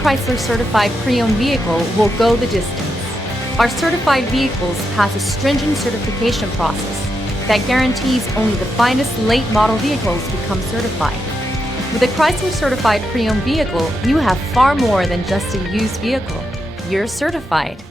Chrysler certified pre-owned vehicle will go the distance. Our certified vehicles pass a stringent certification process that guarantees only the finest late model vehicles become certified. With a Chrysler certified pre-owned vehicle, you have far more than just a used vehicle. You're certified.